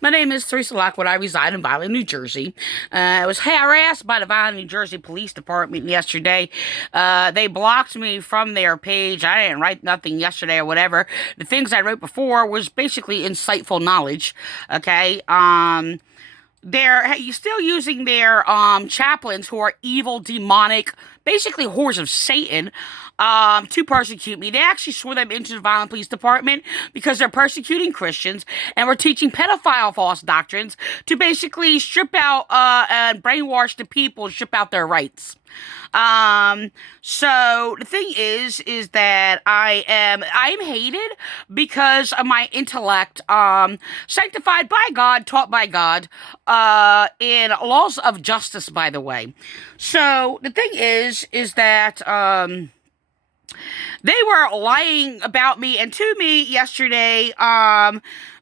My name is Teresa Lockwood. I reside in Vineland, New Jersey. I was harassed by the Vineland NJ Police Department yesterday. They blocked me from their page. I didn't write nothing yesterday or whatever. The things I wrote before was basically insightful knowledge. Okay. They're still using their chaplains who are evil, demonic, basically whores of Satan, to persecute me. They actually swore them into the Vineland Police Department because they're persecuting Christians and we're teaching pedophile false doctrines to basically strip out and brainwash the people, strip out their rights. So the thing is that I'm hated because of my intellect, sanctified by God, taught by God, in laws of justice, by the way. So the thing is that, they were lying about me and to me yesterday,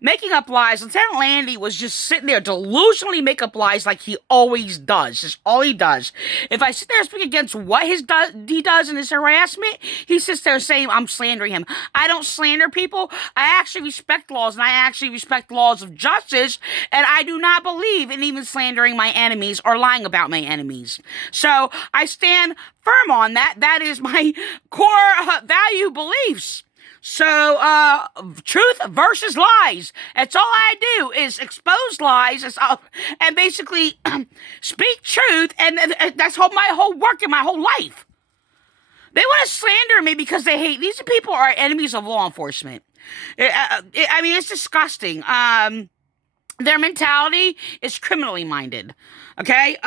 making up lies. Lieutenant Landy was just sitting there delusionally make up lies like he always does. That's all he does. If I sit there and speak against what he does in his harassment, he sits there saying I'm slandering him. I don't slander people. I actually respect laws, and I actually respect laws of justice, and I do not believe in even slandering my enemies or lying about my enemies. So I stand firm on that. That is my core value beliefs. So, truth versus lies. That's all I do is expose lies and basically speak truth, and that's my whole work and my whole life. They want to slander me because they hate. These people are enemies of law enforcement. I mean, it's disgusting. Their mentality is criminally minded. Okay,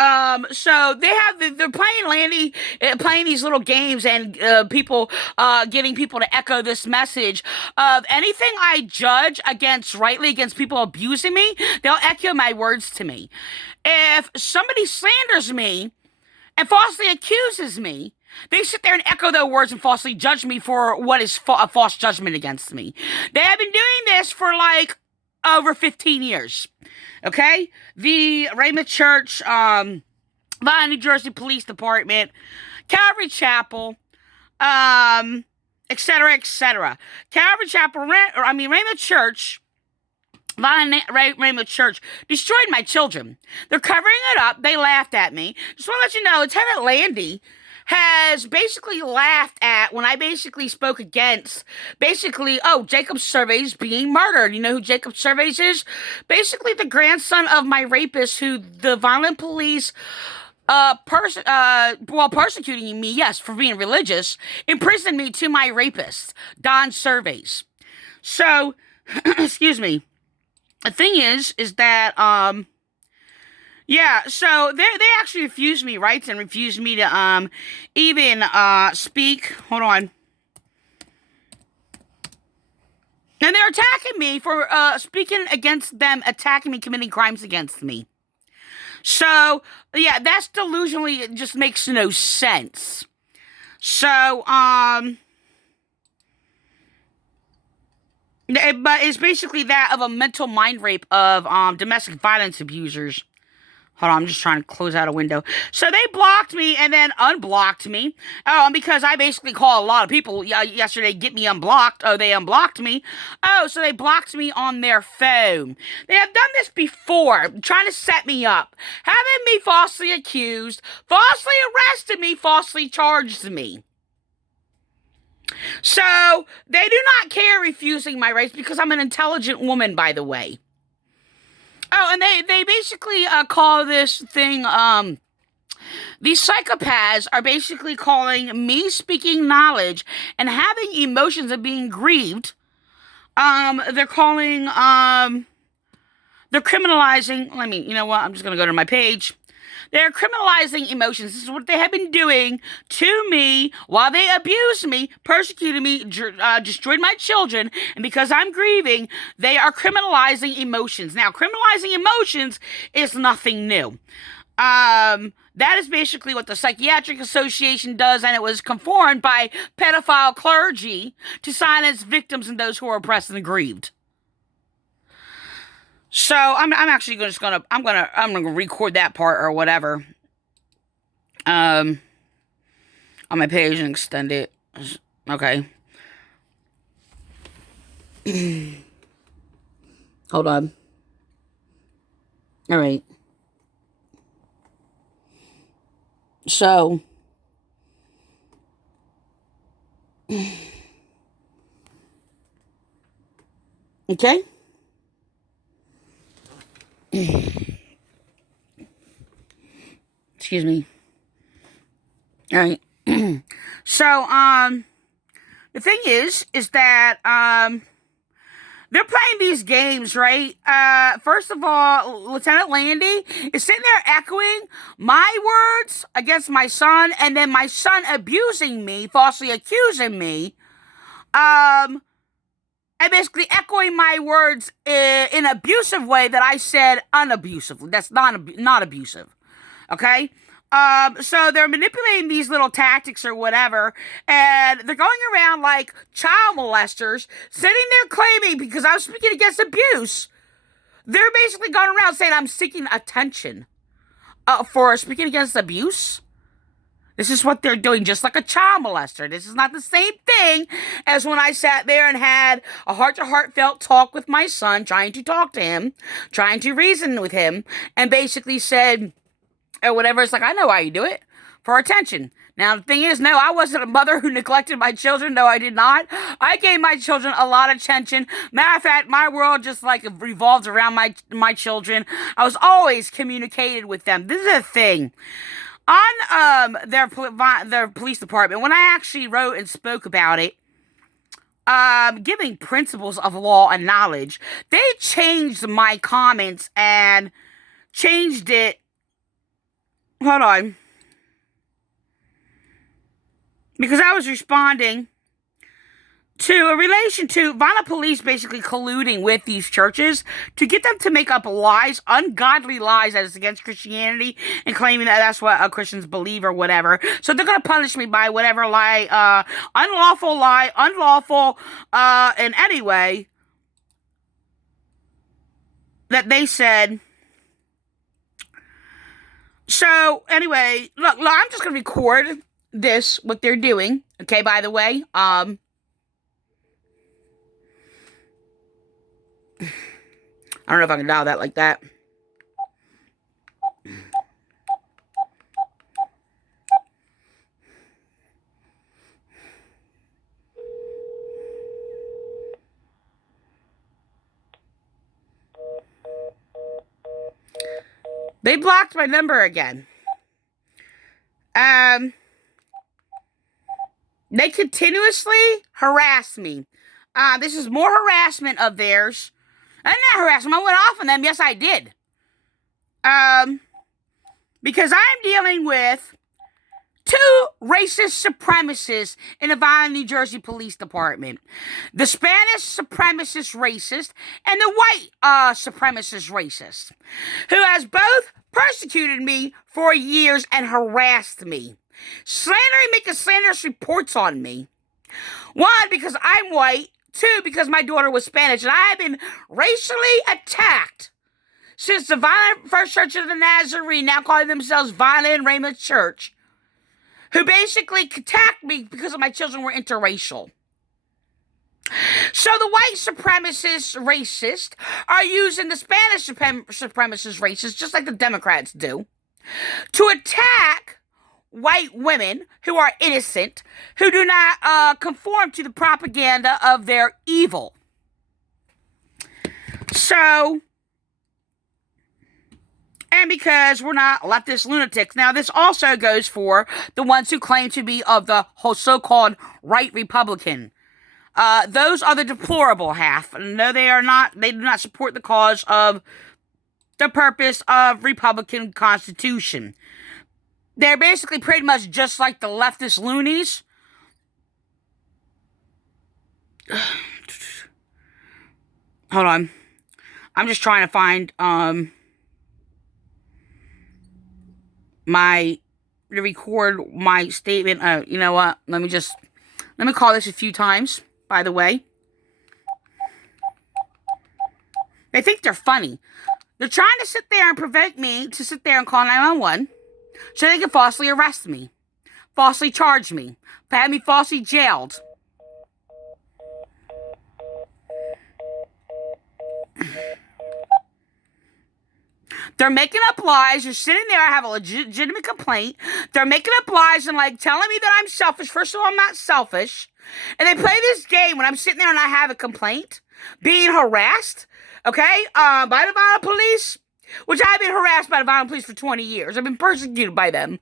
so they're playing Landy, playing these little games, and people, getting people to echo this message of anything I judge rightly against people abusing me, they'll echo my words to me. If somebody slanders me and falsely accuses me, they sit there and echo their words and falsely judge me for what is a false judgment against me. They have been doing this for like over 15 years. Okay? The Raymond Church, Vineland, New Jersey Police Department, Calvary Chapel, etc., etc. Calvary Chapel, Raymond Church, Raymond Church destroyed my children. They're covering it up. They laughed at me. Just want to let you know, Lieutenant Landy has basically laughed at when I basically spoke against Jacob Surveys being murdered. You know who Jacob Surveys is? Basically the grandson of my rapist, who the Vineland Police persecuting me, yes, for being religious, imprisoned me to my rapist, Don Surveys. So, excuse me. The thing is that, yeah, so they actually refused me rights and refused me to even speak. Hold on. And they're attacking me for speaking against them, attacking me, committing crimes against me. So, yeah, that's delusionally, it just makes no sense. So, but it's basically that of a mental mind rape of domestic violence abusers. Hold on, I'm just trying to close out a window. So they blocked me and then unblocked me. Because I basically called a lot of people yesterday, get me unblocked. Oh, they unblocked me. Oh, so they blocked me on their phone. They have done this before, trying to set me up. Having me falsely accused, falsely arrested me, falsely charged me. So they do not care refusing my rights because I'm an intelligent woman, by the way. Oh, and they basically call this thing, these psychopaths are basically calling me speaking knowledge and having emotions of being grieved. They're calling, they're criminalizing, you know what, I'm just going to go to my page. They're criminalizing emotions. This is what they have been doing to me while they abused me, persecuted me, destroyed my children, and because I'm grieving, they are criminalizing emotions. Now, criminalizing emotions is nothing new. That is basically what the Psychiatric Association does, and it was conformed by pedophile clergy to silence victims and those who are oppressed and aggrieved. So I'm actually gonna record that part or whatever, on my page and extend it. Okay. Hold on. All right. So, okay. Excuse me. All right. So, the thing is that, they're playing these games, right? First of all, Lieutenant Landy is sitting there echoing my words against my son, and then my son abusing me, falsely accusing me, and basically echoing my words in an abusive way that I said unabusively. That's not abusive. Okay? So they're manipulating these little tactics or whatever, and they're going around like child molesters, sitting there claiming because I'm speaking against abuse, they're basically going around saying I'm seeking attention for speaking against abuse. This is what they're doing, just like a child molester. This is not the same thing as when I sat there and had a heart-to-heartfelt talk with my son, trying to talk to him, trying to reason with him, and basically said, or whatever. It's like, I know why you do it. For attention. Now, the thing is, no, I wasn't a mother who neglected my children. No, I did not. I gave my children a lot of attention. Matter of fact, my world just like revolved around my children. I was always communicated with them. This is a thing. On their police department, when I actually wrote and spoke about it, giving principles of law and knowledge, they changed my comments and changed it. Hold on. Because I was responding to a relation to Vineland Police basically colluding with these churches to get them to make up lies, ungodly lies that is against Christianity, and claiming that that's what Christians believe or whatever. So they're going to punish me by whatever lie, unlawful, in any way that they said. So, anyway, look, I'm just going to record this, what they're doing, okay, by the way. I don't know if I can dial that like that. They blocked my number again. They continuously harass me. This is more harassment of theirs. And not harassment, I went off on them. Yes, I did. Because I'm dealing with two racist supremacists in the Vineland, New Jersey Police Department. The Spanish supremacist racist and the white supremacist racist, who has both persecuted me for years and harassed me. Making slanderous reports on me. One, because I'm white. Two, because my daughter was Spanish. And I have been racially attacked since the Vineland First Church of the Nazarene, now calling themselves Vineland Raymond Church, who basically attacked me because of my children were interracial. So the white supremacist racists are using the Spanish supremacist racists, just like the Democrats do, to attack white women who are innocent, who do not conform to the propaganda of their evil. So, and because we're not leftist lunatics. Now, this also goes for the ones who claim to be of the so-called right Republican. Those are the deplorable half. No, they are not. They do not support the cause of the purpose of Republican Constitution. They're basically pretty much just like the leftist loonies. Hold on. I'm just trying to find, to record my statement. You know what? Let me call this a few times, by the way. They think they're funny. They're trying to sit there and provoke me to sit there and call 911 so they can falsely arrest me, falsely charge me, have me falsely jailed. They're making up lies. You're sitting there. I have a legitimate complaint. They're making up lies and like telling me that I'm selfish. First of all, I'm not selfish. And they play this game when I'm sitting there and I have a complaint, being harassed, okay, by the Vineland Police, which I've been harassed by the Vineland Police for 20 years. I've been persecuted by them.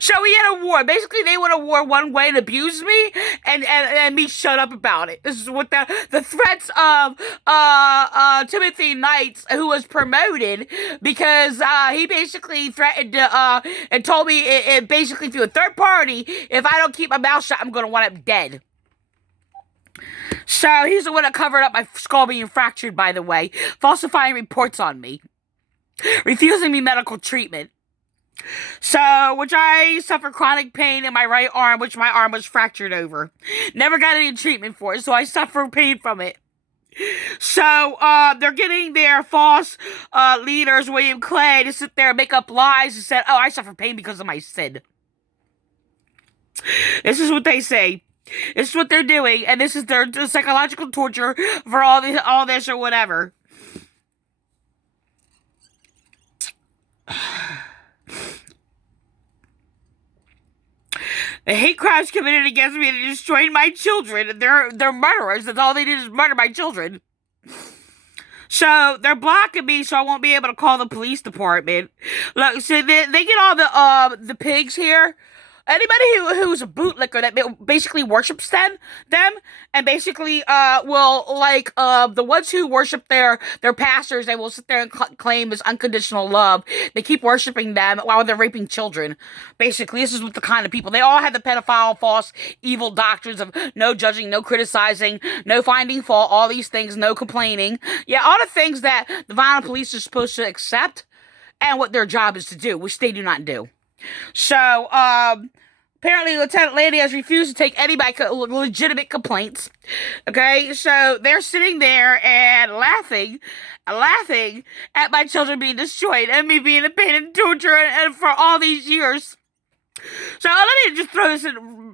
So we had a war. Basically, they went to war one way and abused me, and me shut up about it. This is what the threats of Timothy Knights, who was promoted because he basically threatened to and told me it basically through a third party, if I don't keep my mouth shut, I'm gonna wind up dead. So he's the one that covered up my skull being fractured, by the way, falsifying reports on me, refusing me medical treatment. So, which I suffer chronic pain in my right arm, which my arm was fractured over. Never got any treatment for it, so I suffer pain from it. So, they're getting their false leaders, William Clay, to sit there and make up lies and say, oh, I suffer pain because of my sin. This is what they say. This is what they're doing, and this is their psychological torture for all this or whatever. The hate crimes committed against me, they destroyed my children. They're murderers. That's all they did is murder my children. So they're blocking me, so I won't be able to call the police department. Look, so they get all the pigs here. Anybody who's a bootlicker that basically worships them, and basically will like the ones who worship their pastors, they will sit there and claim this unconditional love. They keep worshiping them while they're raping children. Basically, this is what the kind of people. They all have the pedophile, false, evil doctrines of no judging, no criticizing, no finding fault, all these things, no complaining. Yeah, all the things that the Vineland Police are supposed to accept and what their job is to do, which they do not do. So, apparently Lieutenant Landy has refused to take any legitimate complaints. Okay, so they're sitting there and laughing at my children being destroyed and me being in pain and torture and for all these years. So let me just throw this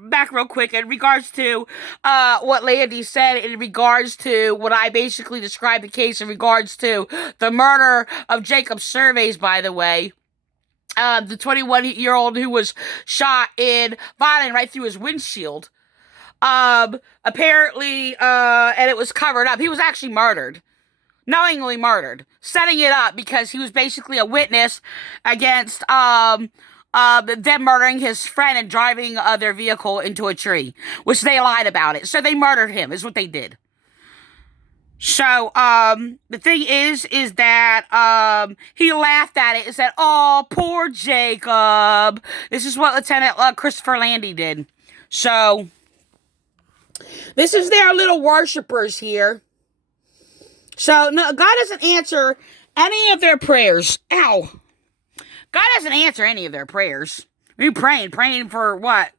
back real quick in regards to what Landy said in regards to what I basically described the case in regards to the murder of Jacob Surveys, by the way. The 21-year-old who was shot in Vineland right through his windshield. Apparently, and it was covered up. He was actually murdered. Knowingly murdered. Setting it up because he was basically a witness against, them murdering his friend and driving their vehicle into a tree. Which they lied about it. So they murdered him, is what they did. So, the thing is that, he laughed at it and said, oh, poor Jacob. This is what Lieutenant Christopher Landy did. So, this is their little worshipers here. So, no, God doesn't answer any of their prayers. Ow. God doesn't answer any of their prayers. Are you praying? Praying for what?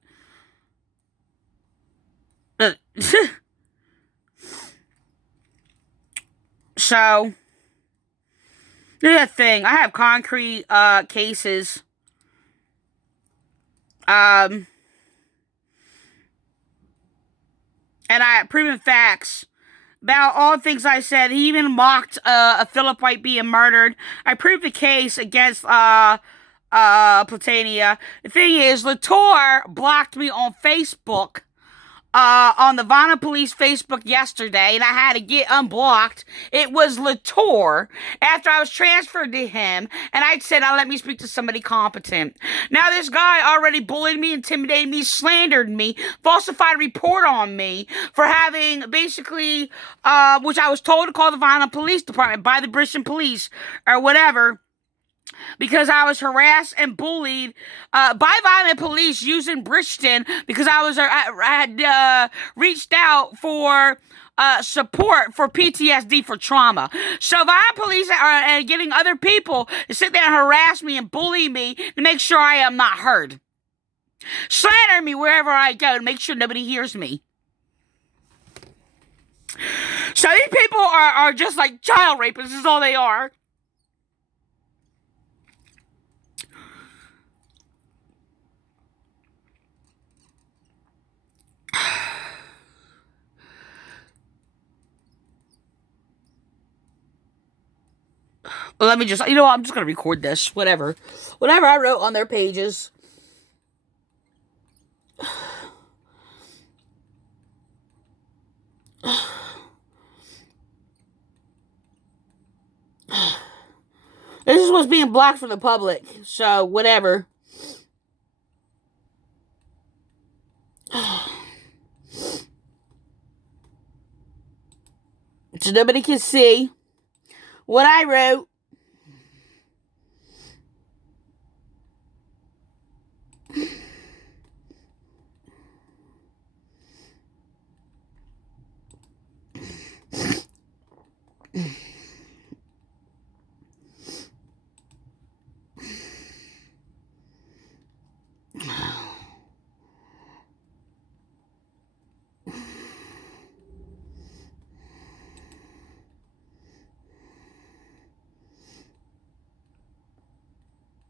So, here's the thing. I have concrete cases. And I have proven facts about all the things I said. He even mocked Philip White being murdered. I proved the case against Platania. The thing is, Latour blocked me on Facebook. On the Vineland Police Facebook yesterday, and I had to get unblocked. It was Latour after I was transferred to him, and I said, let me speak to somebody competent. Now, this guy already bullied me, intimidated me, slandered me, falsified a report on me for having basically, which I was told to call the Vineland Police Department by the British Police or whatever. Because I was harassed and bullied by Vineland Police using Bridgeton because I had reached out for support for PTSD for trauma. So Vineland Police are getting other people to sit there and harass me and bully me to make sure I am not heard. Slander me wherever I go to make sure nobody hears me. So these people are just like child rapists is all they are. Let me just, you know what, I'm just going to record this. Whatever I wrote on their pages. This is what's being blocked from the public. So, whatever. So nobody can see what I wrote.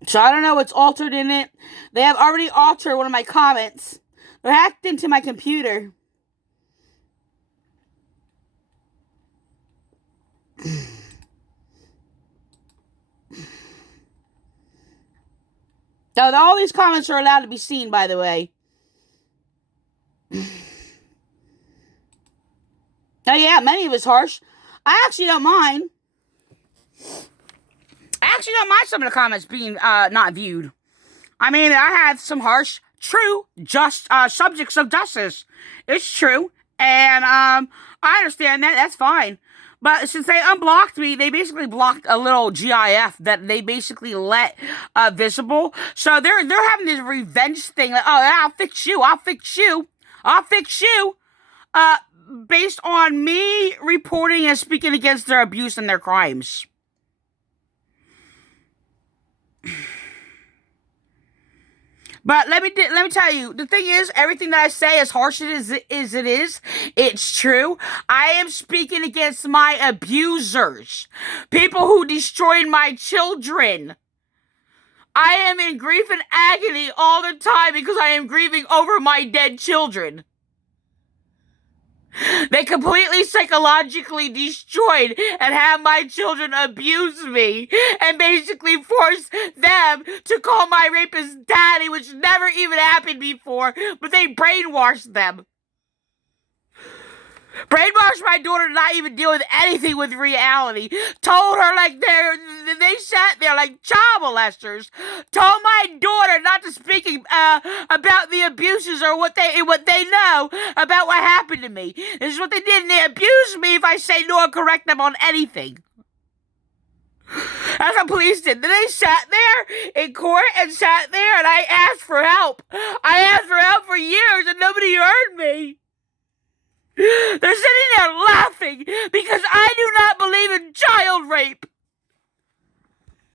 So I don't know what's altered in it. They have already altered one of my comments. They're hacked into my computer. So all these comments are allowed to be seen, by the way. Oh yeah, many of it's harsh. I actually don't mind. I actually don't mind some of the comments being not viewed. I mean, I have some harsh, true, just subjects of justice. It's true, and I understand that. That's fine. But since they unblocked me, they basically blocked a little GIF that they basically let visible. So they're having this revenge thing. Like, oh, I'll fix you. I'll fix you. I'll fix you. Based on me reporting and speaking against their abuse and their crimes. But let me tell you, the thing is, everything that I say, as harsh as it is, it's true. I am speaking against my abusers, people who destroyed my children. I am in grief and agony all the time because I am grieving over my dead children. They completely psychologically destroyed and have my children abuse me and basically force them to call my rapist daddy, which never even happened before, but they brainwashed them. Brainwashed my daughter to not even deal with anything with reality. Told her like they sat there like child molesters. Told my daughter not to speak about the abuses or what they know about what happened to me. This is what they did, and they abuse me if I say no or correct them on anything. That's what police did. Then they sat there in court and sat there, and I asked for help. I asked for help for years, and nobody heard me. They're sitting there laughing because I do not believe in child rape.